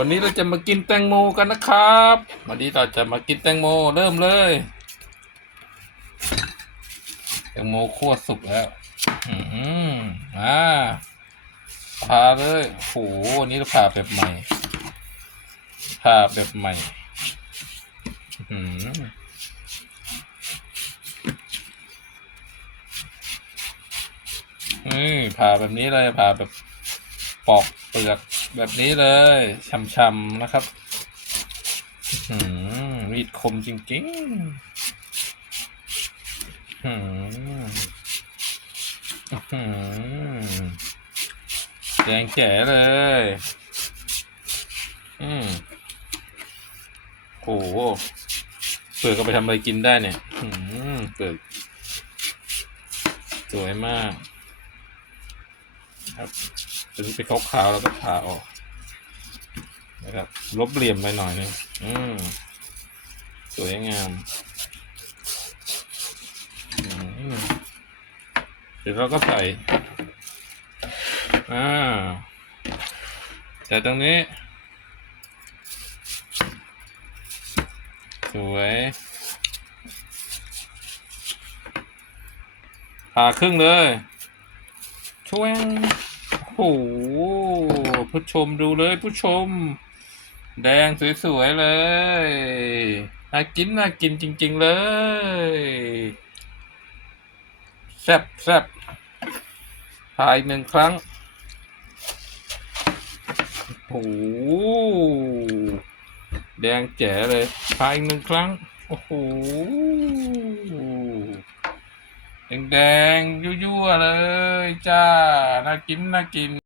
วันนี้เราจะมากินแตงโมกันนะครับ วันนี้เราจะมากินแตงโมเริ่มเลย แตงโมคั่วสุกแล้ว อืมอ่าผ่าเลยโหวันนี้เราผ่าแบบใหม่ผ่าแบบใหม่ อืมนี่ผ่าแบบนี้เลยผ่าแบบปอกเปลือก แบบนี้เลยช่ำๆนะครับอืมมีดคมจริงๆอืมอืมแดงแจ๋เลย อืมโอ้โหเปลือกก็ไปทำอะไรกินได้เนี่ยอืมเปลือกสวยมาก ครับ จะเป็นขาวๆแล้วก็ผ่าออกนะครับลบเหลี่ยมไปหน่อยนึงอืมสวยงามอืมเดี๋ยวเราก็ใส่อ่าใส่ตรงนี้ สวยผ่าครึ่งเลยช่วง โอ้โหผู้ชมดูเลยผู้ชม แดงสวยๆเลยน่ากินน่ากินจริง ๆ เลย แซ่บแซ่บพายหนึ่งครั้ง โอ้โหแดงแจ๋เลยพายหนึ่งครั้งโอ้โห แดงๆยั่วๆเลยจ้า น่ากินน่ากิน